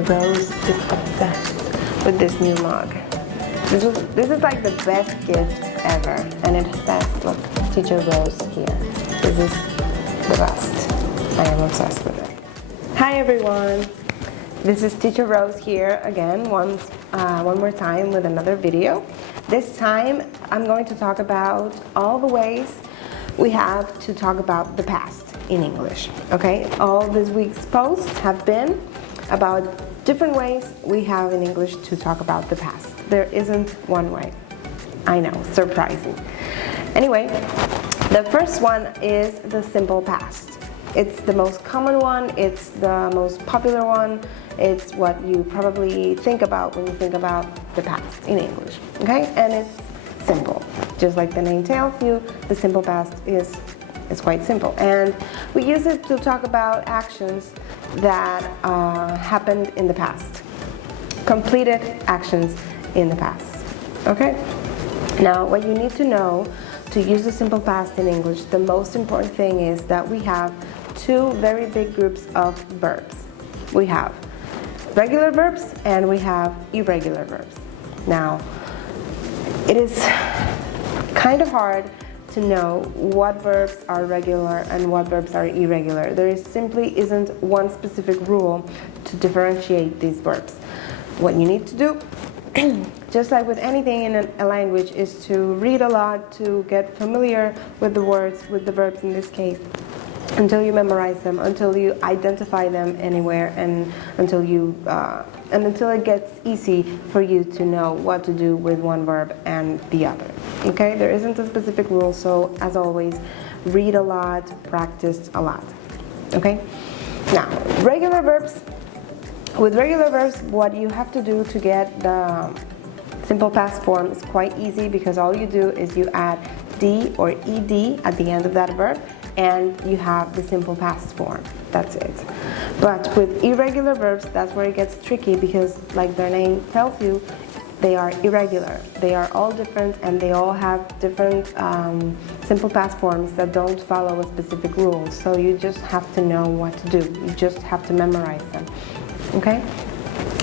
Teacher Rose is obsessed with this new mug. This is like the best gift ever, and it says, look, Teacher Rose here. This is the best. I am obsessed with it. Hi everyone, this is Teacher Rose here again, one more time with another video. This time I'm going to talk about all the ways we have to talk about the past in English. Okay, all this week's posts have been about different ways we have in English to talk about the past. There isn't one way. I know, surprising. Anyway, the first one is the simple past. It's the most common one, it's the most popular one, it's what you probably think about when you think about the past in English, okay? And it's simple. Just like the name tells you, the simple past is quite simple. And we use it to talk about actions that happened in the past. Completed actions in the past, okay? Now, what you need to know to use the simple past in English, the most important thing is that we have two very big groups of verbs. We have regular verbs and we have irregular verbs. Now, it is kind of hard to know what verbs are regular and what verbs are irregular. There simply isn't one specific rule to differentiate these verbs. What you need to do, just like with anything in a language, is to read a lot, to get familiar with the words, with the verbs in this case, until you memorize them, until you identify them anywhere, and until it gets easy for you to know what to do with one verb and the other. Okay, there isn't a specific rule, so as always, read a lot, practice a lot. Okay, now regular verbs. With regular verbs, what you have to do to get the simple past form is quite easy, because all you do is you add d or ed at the end of that verb, and you have the simple past form. That's it. But with irregular verbs, that's where it gets tricky, because like their name tells you, they are irregular. They are all different, and they all have different simple past forms that don't follow a specific rule. So you just have to know what to do. You just have to memorize them. Okay?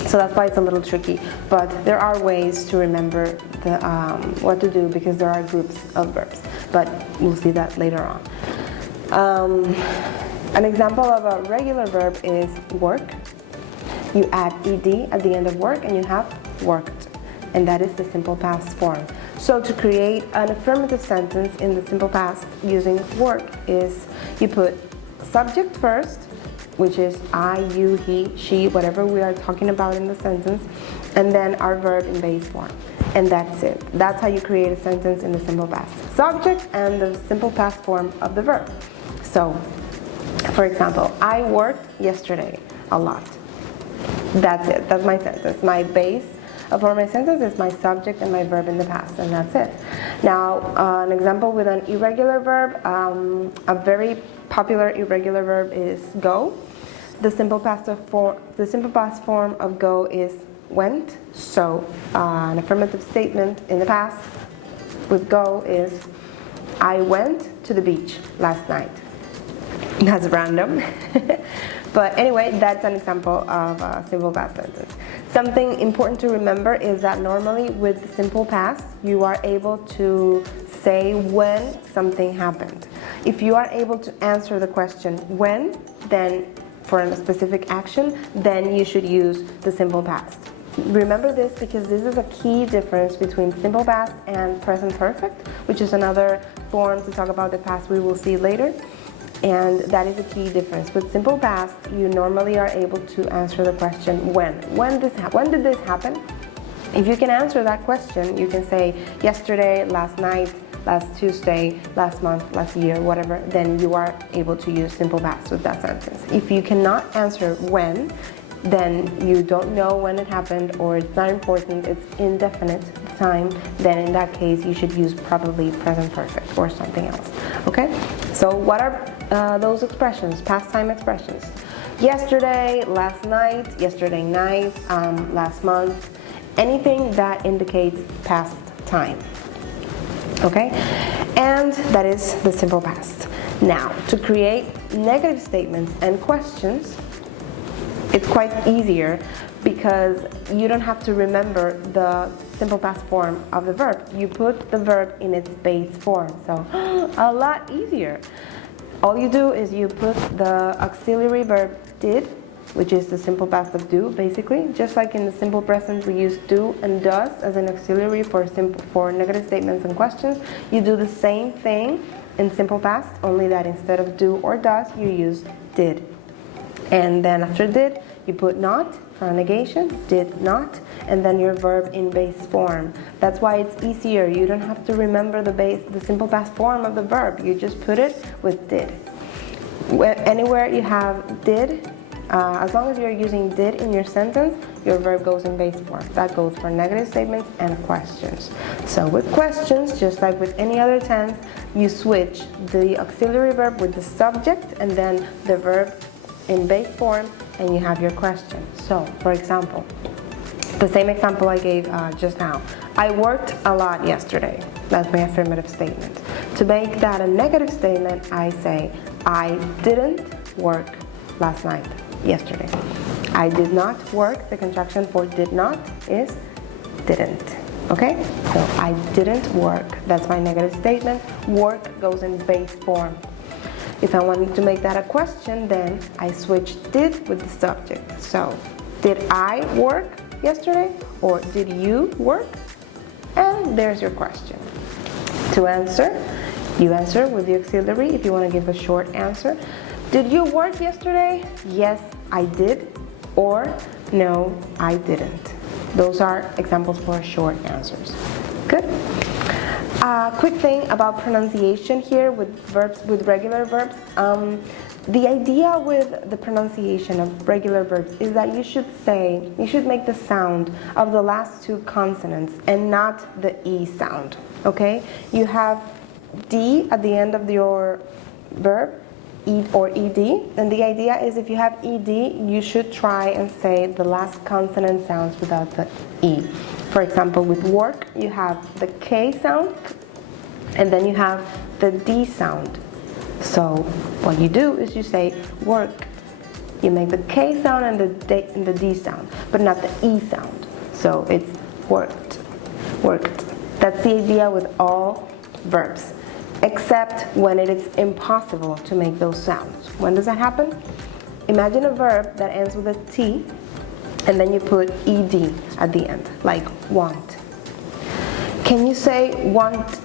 So that's why it's a little tricky. But there are ways to remember what to do, because there are groups of verbs. But we'll see that later on. An example of a regular verb is work. You add ed at the end of work and you have worked, and that is the simple past form. So to create an affirmative sentence in the simple past using work is you put subject first, which is I, you, he, she, whatever we are talking about in the sentence, and then our verb in base form. And that's it. That's how you create a sentence in the simple past. Subject and the simple past form of the verb. So, for example, I worked yesterday a lot. That's it. That's my sentence. My base for my sentence is my subject and my verb in the past, and that's it. Now, an example with an irregular verb, a very popular irregular verb is go. The simple past form of go is went. So, an affirmative statement in the past with go is I went to the beach last night. That's random. But anyway, that's an example of a simple past sentence. Something important to remember is that normally with the simple past, you are able to say when something happened. If you are able to answer the question when, then for a specific action, then you should use the simple past. Remember this, because this is a key difference between simple past and present perfect, which is another form to talk about the past we will see later. And that is a key difference. With simple past, you normally are able to answer the question when. When did this happen? If you can answer that question, you can say yesterday, last night, last Tuesday, last month, last year, whatever, then you are able to use simple past with that sentence. If you cannot answer when, then you don't know when it happened, or it's not important, it's indefinite time, then in that case you should use probably present perfect or something else. Okay? So what are those expressions, past time expressions? Yesterday, last night, yesterday night, last month, anything that indicates past time. Okay? And that is the simple past. Now, to create negative statements and questions, It's quite easier because you don't have to remember the simple past form of the verb. You put the verb in its base form, so a lot easier. All you do is you put the auxiliary verb did, which is the simple past of do, basically. Just like in the simple present we use do and does as an auxiliary for negative statements and questions, you do the same thing in simple past, only that instead of do or does, you use did. And then after did, you put not for a negation, did not, and then your verb in base form. That's why it's easier. You don't have to remember the simple past form of the verb. You just put it with did. Anywhere you have did, as long as you're using did in your sentence, your verb goes in base form. That goes for negative statements and questions. So with questions, just like with any other tense, you switch the auxiliary verb with the subject and then the verb in base form, and you have your question. So, for example, the same example I gave just now. I worked a lot yesterday. That's my affirmative statement. To make that a negative statement, I say, I didn't work last night, yesterday. I did not work. The contraction for did not is didn't. Okay? So I didn't work. That's my negative statement. Work goes in base form. If I wanted to make that a question, then I switch did with the subject. So, did I work yesterday? Or did you work? And there's your question. To answer, you answer with the auxiliary if you want to give a short answer. Did you work yesterday? Yes, I did. Or no, I didn't. Those are examples for short answers. Good. Quick thing about pronunciation here with verbs, with regular verbs. The idea with the pronunciation of regular verbs is that you should make the sound of the last two consonants and not the E sound, okay? You have D at the end of your verb, E or ED, and the idea is if you have ED, you should try and say the last consonant sounds without the E. For example, with work, you have the K sound, and then you have the D sound. So what you do is you say work. You make the K sound and the D sound, but not the E sound. So it's worked, worked. That's the idea with all verbs, except when it is impossible to make those sounds. When does that happen? Imagine a verb that ends with a T, and then you put ed at the end, like want. Can you say want?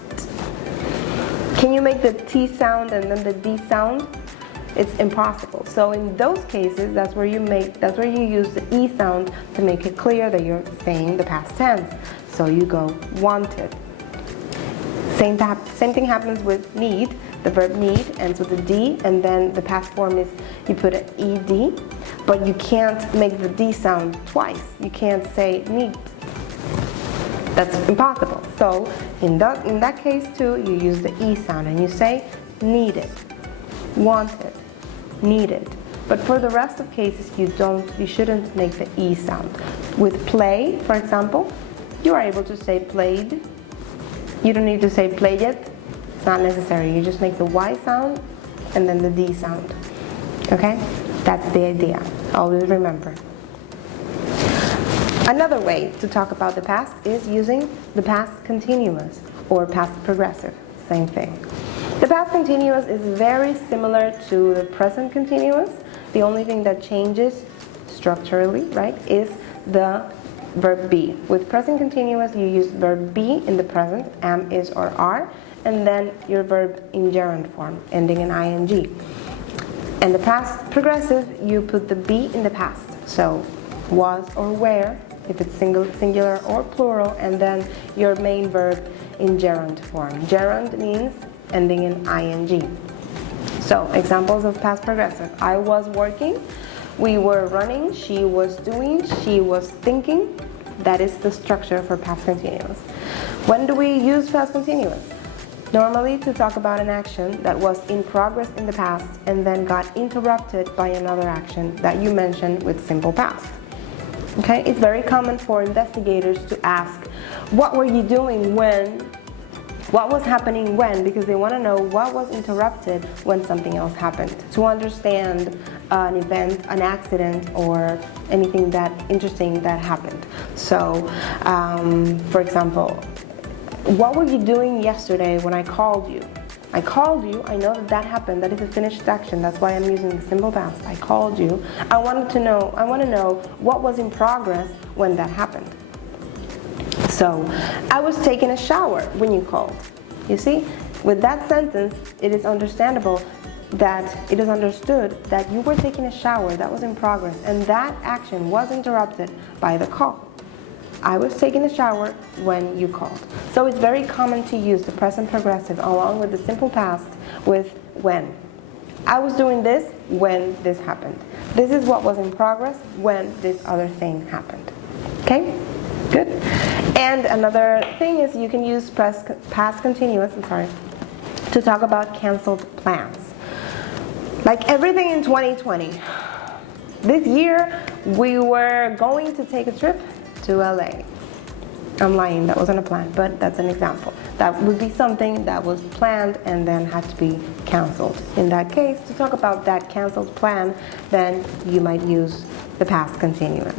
Can you make the T sound and then the D sound? It's impossible. So in those cases, that's where you use the E sound to make it clear that you're saying the past tense. So you go wanted. Same thing happens with need. The verb need ends with a D, and then the past form is you put an ed, but you can't make the D sound twice. You can't say need. That's impossible. So in that case too, you use the E sound and you say needed, wanted, needed. But for the rest of cases, you shouldn't make the E sound. With play, for example, you are able to say played. You don't need to say played yet. It's not necessary. You just make the Y sound and then the D sound. Okay? That's the idea. Always remember. Another way to talk about the past is using the past continuous or past progressive. Same thing. The past continuous is very similar to the present continuous. The only thing that changes structurally, right, is the verb be. With present continuous, you use verb be in the present, am, is, or are, and then your verb in gerund form, ending in ing. And the past progressive, you put the be in the past. So was or were, if it's singular or plural, and then your main verb in gerund form. Gerund means ending in ing. So examples of past progressive. I was working, we were running, she was doing, she was thinking. That is the structure for past continuous. When do we use past continuous? Normally to talk about an action that was in progress in the past and then got interrupted by another action that you mentioned with simple past. Okay, it's very common for investigators to ask, what were you doing when What was happening when? Because they want to know what was interrupted when something else happened. To understand an event, an accident, or anything that interesting that happened. So, for example, what were you doing yesterday when I called you? I called you, I know that that happened, that is a finished action, that's why I'm using the simple past. I called you, I want to know what was in progress when that happened. So, I was taking a shower when you called. You see, with that sentence, it is understood that you were taking a shower that was in progress, and that action was interrupted by the call. I was taking a shower when you called. So it's very common to use the present progressive along with the simple past with when. I was doing this when this happened. This is what was in progress when this other thing happened. Okay? Good. And another thing is you can use past continuous, to talk about canceled plans. Like everything in 2020. This year we were going to take a trip to LA. I'm lying, that wasn't a plan, but that's an example. That would be something that was planned and then had to be canceled. In that case, to talk about that canceled plan, then you might use the past continuous.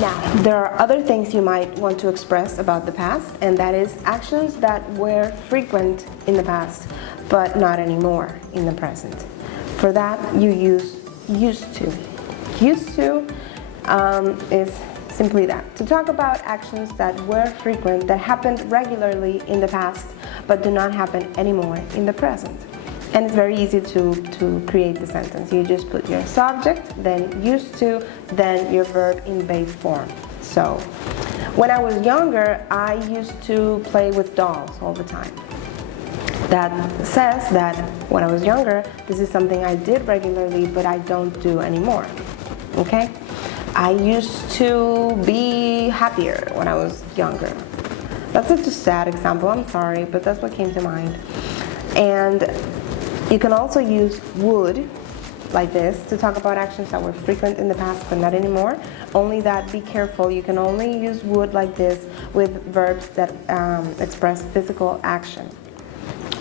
Now, there are other things you might want to express about the past, and that is actions that were frequent in the past, but not anymore in the present. For that, you use used to. Used to is simply that. To talk about actions that were frequent, that happened regularly in the past, but do not happen anymore in the present. And it's very easy to create the sentence. You just put your subject, then used to, then your verb in base form. So, when I was younger, I used to play with dolls all the time. That says that when I was younger, this is something I did regularly, but I don't do anymore. Okay? I used to be happier when I was younger. That's such a sad example, I'm sorry, but that's what came to mind. And you can also use would, like this, to talk about actions that were frequent in the past but not anymore. Only that, be careful, you can only use would like this with verbs that express physical action.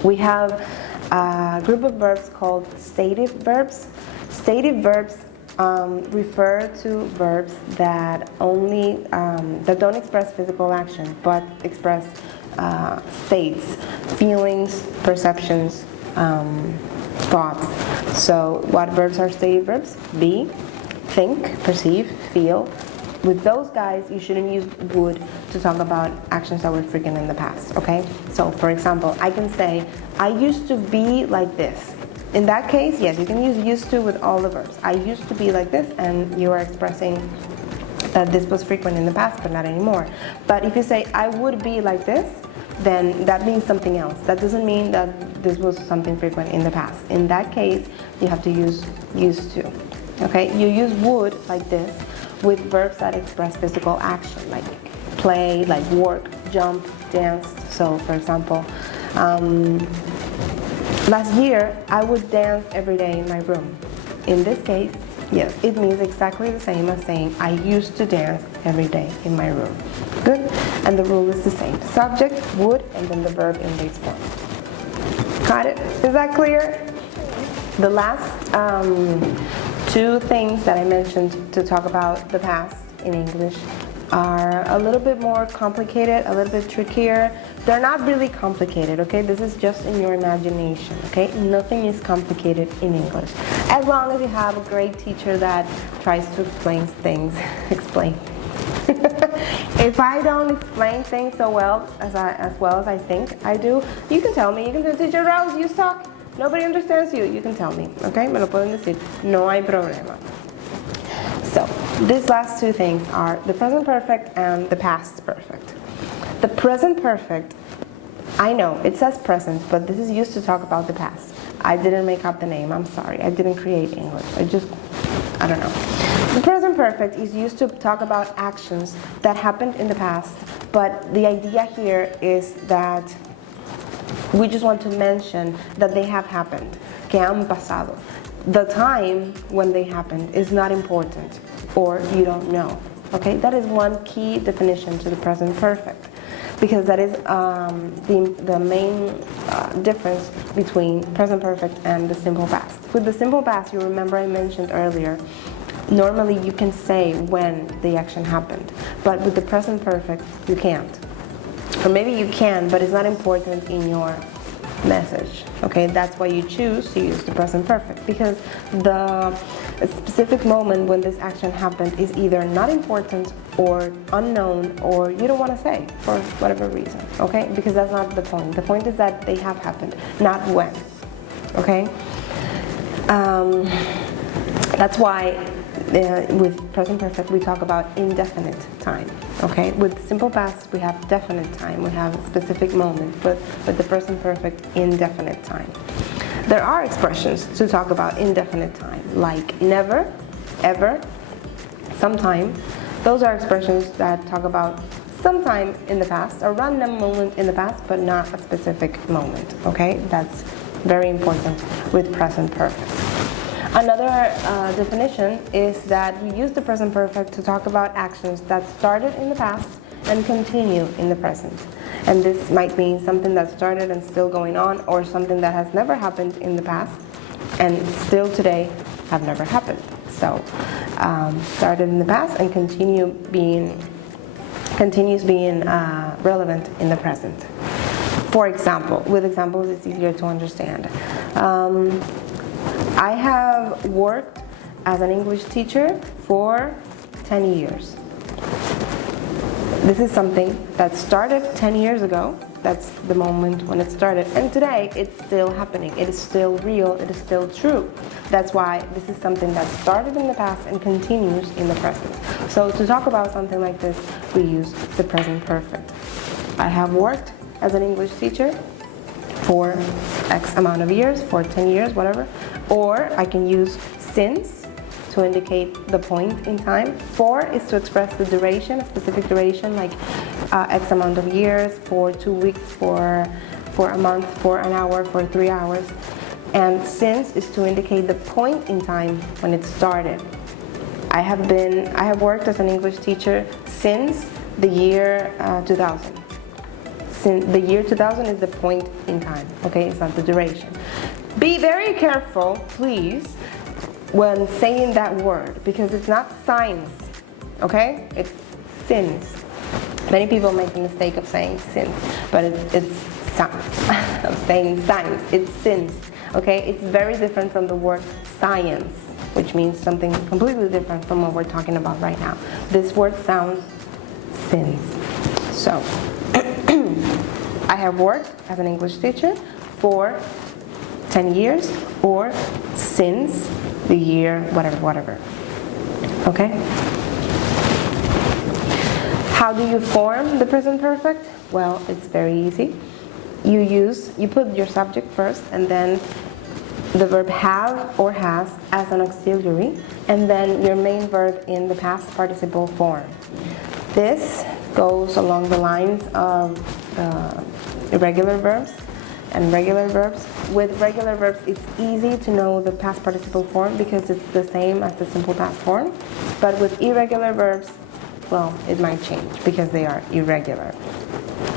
We have a group of verbs called stative verbs. Stative verbs refer to verbs that don't express physical action but express states, feelings, perceptions, thoughts. So what verbs are stative verbs? Be, think, perceive, feel. With those guys, you shouldn't use would to talk about actions that were frequent in the past, okay? So for example, I can say, I used to be like this. In that case, yes, you can use used to with all the verbs. I used to be like this, and you are expressing that this was frequent in the past, but not anymore. But if you say, I would be like this, then that means something else. That doesn't mean that this was something frequent in the past. In that case, you have to use used to. Okay? You use would like this with verbs that express physical action, like play, like work, jump, dance. So, for example, last year I would dance every day in my room. In this case, yes, it means exactly the same as saying I used to dance every day in my room. Good? And the rule is the same. Subject, would, and then the verb in base form. Got it? Is that clear? The last two things that I mentioned to talk about the past in English are a little bit more complicated, a little bit trickier. They're not really complicated, okay? This is just in your imagination, okay? Nothing is complicated in English. As long as you have a great teacher that tries to explain things. If I don't explain things so well as I think I do, you can tell me. You can say, Teacher Rose, you suck. Nobody understands you. You can tell me, okay? Me lo pueden decir. No hay problema. So, these last two things are the present perfect and the past perfect. The present perfect, I know, it says present, but this is used to talk about the past. I didn't make up the name, I'm sorry. I didn't create English. I don't know. The present perfect is used to talk about actions that happened in the past, but the idea here is that we just want to mention that they have happened, que han pasado. The time when they happened is not important, or you don't know. Okay, that is one key definition to the present perfect. because that is the main difference between present perfect and the simple past. With the simple past, you remember I mentioned earlier, normally you can say when the action happened, but with the present perfect, you can't. Or maybe you can, but it's not important in your message. Okay, that's why you choose to use the present perfect, because the specific moment when this action happened is either not important or unknown, or you don't want to say for whatever reason. Okay, because that's not the point. The point is that they have happened, not when. Okay, that's why with present perfect we talk about indefinite time. Okay, with simple past we have definite time, we have a specific moment, but with the present perfect, indefinite time. There are expressions to talk about indefinite time, like never, ever, sometime. Those are expressions that talk about sometime in the past, a random moment in the past, but not a specific moment. Okay, that's very important with present perfect. Another definition is that we use the present perfect to talk about actions that started in the past and continue in the present. And this might mean something that started and still going on, or something that has never happened in the past and still today have never happened. So started in the past and continues being relevant in the present. For example, with examples it's easier to understand. I have worked as an English teacher for 10 years. This is something that started 10 years ago. That's the moment when it started. And today it's still happening. It is still real. It is still true. That's why this is something that started in the past and continues in the present. So to talk about something like this, we use the present perfect. I have worked as an English teacher for X amount of years, for 10 years, whatever. Or I can use since to indicate the point in time. For is to express the duration, a specific duration, like X amount of years, for 2 weeks, for a month, for an hour, for 3 hours. And since is to indicate the point in time when it started. I have worked as an English teacher since the year 2000. Since the year 2000 is the point in time, okay? It's not the duration. Be very careful, please, when saying that word, because it's not science, okay? It's since. Many people make the mistake of saying since, but it's of saying science. It's since, okay? It's very different from the word science, which means something completely different from what we're talking about right now. This word sounds since. So, I have worked as an English teacher for 10 years or since the year whatever. Okay? How do you form the present perfect? Well, it's very easy. You put your subject first and then the verb have or has as an auxiliary, and then your main verb in the past participle form. This goes along the lines of irregular verbs and regular verbs. With regular verbs, it's easy to know the past participle form because it's the same as the simple past form. But with irregular verbs, well, it might change because they are irregular.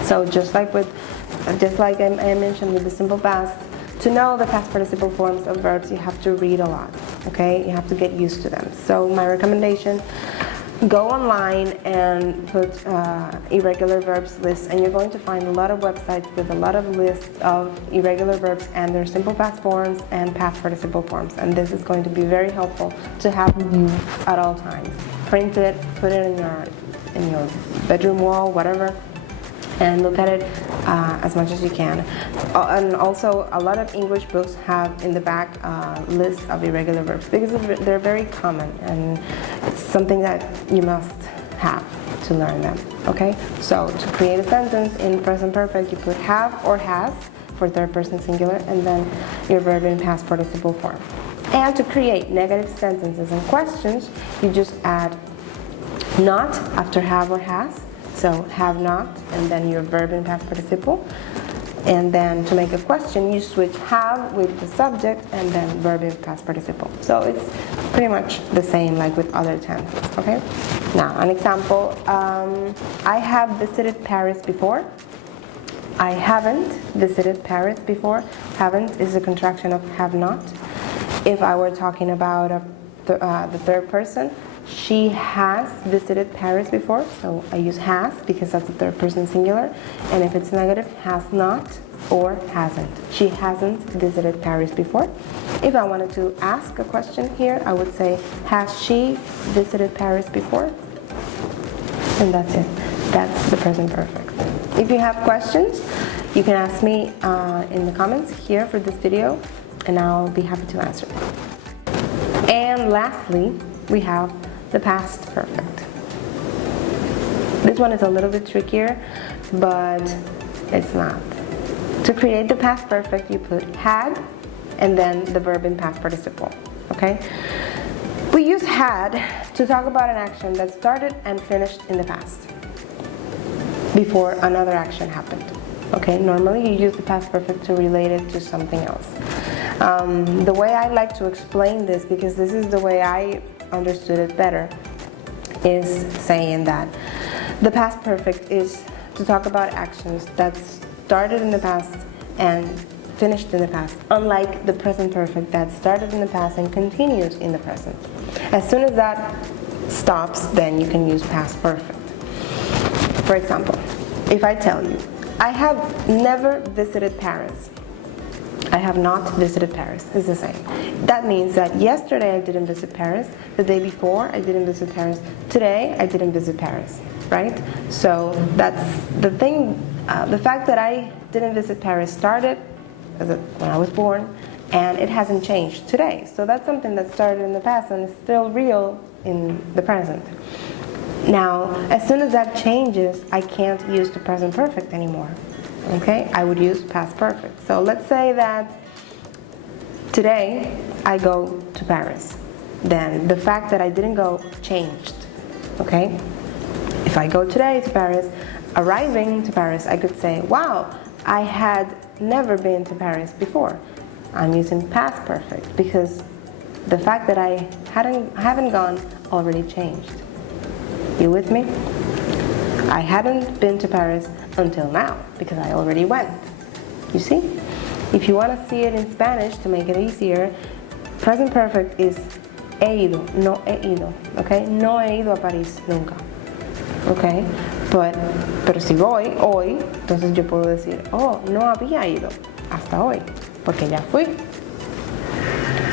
So just like I mentioned with the simple past, to know the past participle forms of verbs, you have to read a lot, okay? You have to get used to them. So my recommendation, go online and put irregular verbs list, and you're going to find a lot of websites with a lot of lists of irregular verbs and their simple past forms and past participle forms. And this is going to be very helpful to have with you at all times. Print it, put it in your bedroom wall, whatever, and look at it as much as you can. And also, a lot of English books have in the back lists of irregular verbs because they're very common, and it's something that you must have to learn them, okay? So to create a sentence in present perfect, you put have or has for third person singular, and then your verb in past participle form. And to create negative sentences and questions, you just add not after have or has. So have not, and then your verb in past participle. And then to make a question, you switch have with the subject and then verb in past participle. So it's pretty much the same like with other tenses, okay? Now, an example, I have visited Paris before. I haven't visited Paris before. Haven't is a contraction of have not. If I were talking about the third person, she has visited Paris before, so I use has because that's the third person singular. And if it's negative, has not or hasn't. She hasn't visited Paris before. If I wanted to ask a question here, I would say, has she visited Paris before? And that's it. That's the present perfect. If you have questions, you can ask me in the comments here for this video, and I'll be happy to answer them. And lastly, we have the past perfect. This one is a little bit trickier, but it's not. To create the past perfect, you put had and then the verb in past participle, okay? We use had to talk about an action that started and finished in the past before another action happened, okay? Normally you use the past perfect to relate it to something else. The way I like to explain this, because this is the way I understood it better, is saying that the past perfect is to talk about actions that started in the past and finished in the past, unlike the present perfect that started in the past and continues in the present. As soon as that stops, then you can use past perfect. For example, if I tell you, I have never visited Paris. I have not visited Paris. It's the same. That means that yesterday I didn't visit Paris. The day before I didn't visit Paris. Today I didn't visit Paris, right? So that's the thing. The fact that I didn't visit Paris started when I was born, and it hasn't changed today. So that's something that started in the past and is still real in the present. Now, as soon as that changes, I can't use the present perfect anymore. Okay, I would use past perfect. So let's say that today I go to Paris. Then the fact that I didn't go changed. Okay, if I go today to Paris, arriving to Paris, I could say, wow, I had never been to Paris before. I'm using past perfect because the fact that I haven't gone already changed. You with me? I hadn't been to Paris until now because I already went. You see? If you want to see it in Spanish to make it easier, present perfect is he ido, no he ido. Okay? No he ido a París nunca. Okay? Pero si voy hoy, entonces yo puedo decir, oh, no había ido hasta hoy porque ya fui.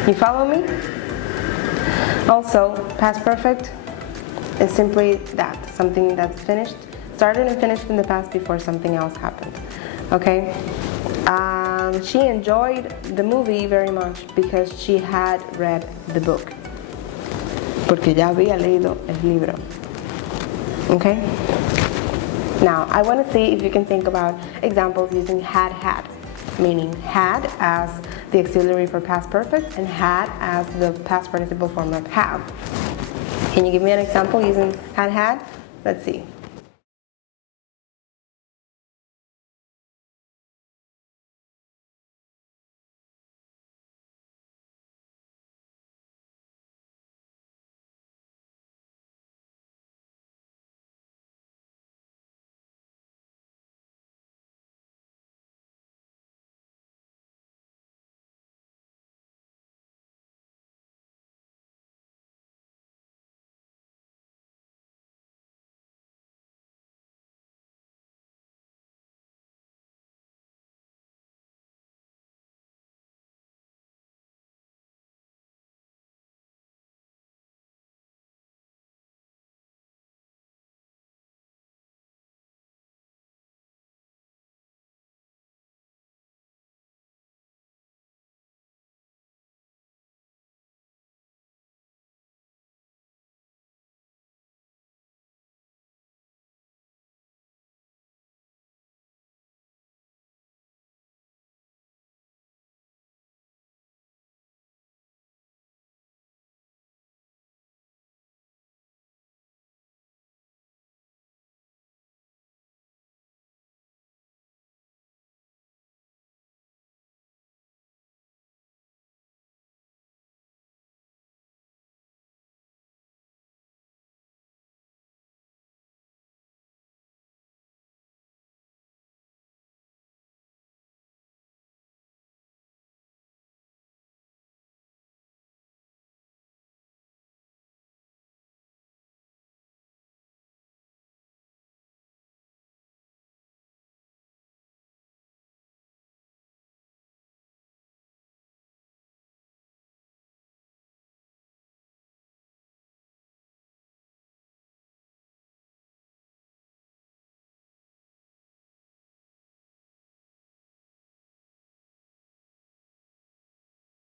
You follow me? Also, past perfect is simply that, something that's finished, started and finished in the past before something else happened. Okay? She enjoyed the movie very much because she had read the book. Porque ya había leído el libro. Okay? Now, I want to see if you can think about examples using had, meaning had as the auxiliary for past perfect and had as the past participle form of have. Can you give me an example using had? Let's see.